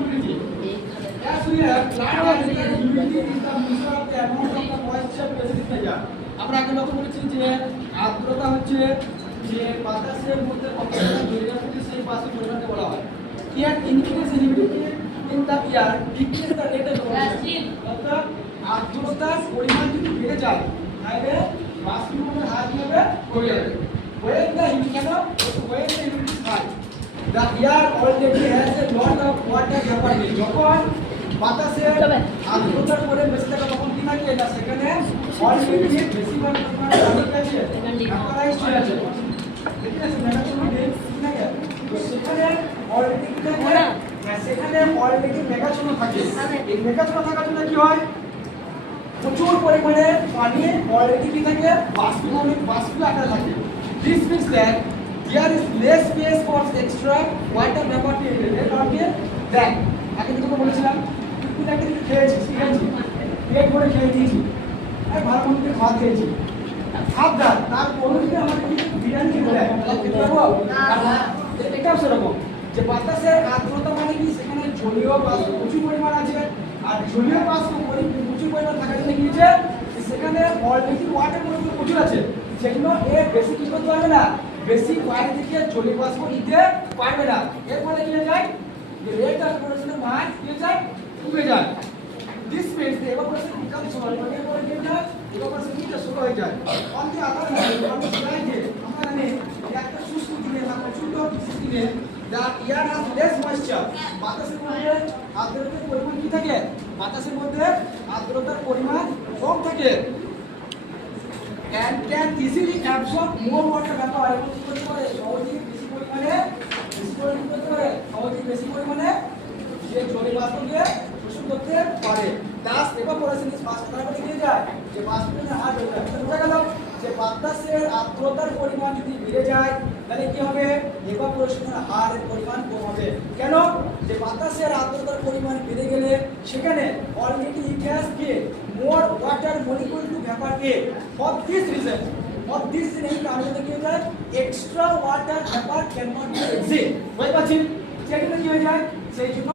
humidity. As we have planned that humidity is the measure of the amount of the moisture present in the air. আমরা আগে লক্ষ্য করেছি যে আর্দ্রতা হচ্ছে যে বাতাসের মধ্যে কতটা ধরে রাখতে সেই বাষ্পের পরিমাণকে বলা হয়। Here increase in humidity in the air decrease the rate of evaporation. অর্থাৎ আর্দ্রতার পরিমাণ যদি বেড়ে যায় তাহলে বাষ্পীভবনের হার কি হবে? কমে যাবে। When the humidity is high, the air already has a lot of water vapor. যখন বাতাসের আর্দ্রতার পরে বেশি থাকে তখন কি থাকে না সেখানে অলরেডি বেশি পরিমাণে পানি আছে ভ্যাপারাইজ হয়ে আছে। ঠিক আছে মেঘাচ্ছন্ন কি থাকে তো সেখানে অলরেডি কি থাকে সেখানে অলরেডি মেঘাচ্ছন্ন থাকে। এই মেঘাচ্ছন্ন থাকার জন্য কি হয় প্রচুর পরিমাণে পানি অলরেডি কি থাকে বাষ্পীয় আকারে থাকে। This means that there is less space for extra water vapor to inhabit than আগে যেটা বলেছিলাম তুই একটা কিছু খেয়েছিস ঠিক আছে পেট ভরে খেয়ে দিয়েছি আর ভালো মতো খাওয়া খেয়েছি সাবধান তার পরিবর্তে আমাদের কি বিরিয়ানি খেতে দেয় খেতে পারবো এটাও সেরকম যে বাতাসের আর্দ্রতা মানে কি সেখানে জলীয় বাষ্প প্রচুর পরিমাণ আছে আর জলীয় বাষ্প প্রচুর পরিমাণ থাকার জন্য কি হচ্ছে সেখানে অলরেডি ওয়াটার মলিকিউল প্রচুর আছে সেজন্য এ বেশি কি করতে পারবে না বেশি বাইরে থেকে জলীয় বাষ্প নিতে পারবে না। এর ফলে কি হয়ে যায় the rate of evaporation মান কি হয়ে যায় কমে যায়। This means the evaporation becomes small. মানে এরপরে কি হয় evaporation কি ছোট হয়ে যায়। on the other hand আমরা জানি যে আমরা জানি একটা শুষ্ক দিনে বা প্রচন্ড বৃষ্টির দিনে the air has less moisture বাতাসের মধ্যে আর্দ্রতার পরিমাণ কি থাকে বাতাসের মধ্যে আর্দ্রতার পরিমাণ কম থাকে and can easily absorb more water vapor এবং কি করতে পারে সহজেই বেশি পরিমাণে যে জলীয় বাষ্পকে শোষণ করতে পারে। thus evaporation is fast তার মানে কি যায় যে বাষ্পীভবনের হার বেড়ে যায়। বোঝা গেল যে বাতাসের আর্দ্রতার পরিমাণ যদি বেড়ে যায় তাহলে কি হবে evaporation হারের পরিমাণ কম হবে। কেন যে বাতাসের আর্দ্রতার পরিমাণ বেড়ে গেলে সেখানে already it has gained more water molecule to vapor air for this reason এই কারণে কি হয়ে যায় extra water vapour can not be exit বুঝতে পারছেন সেটা কি হয়ে যায় সেই জন্য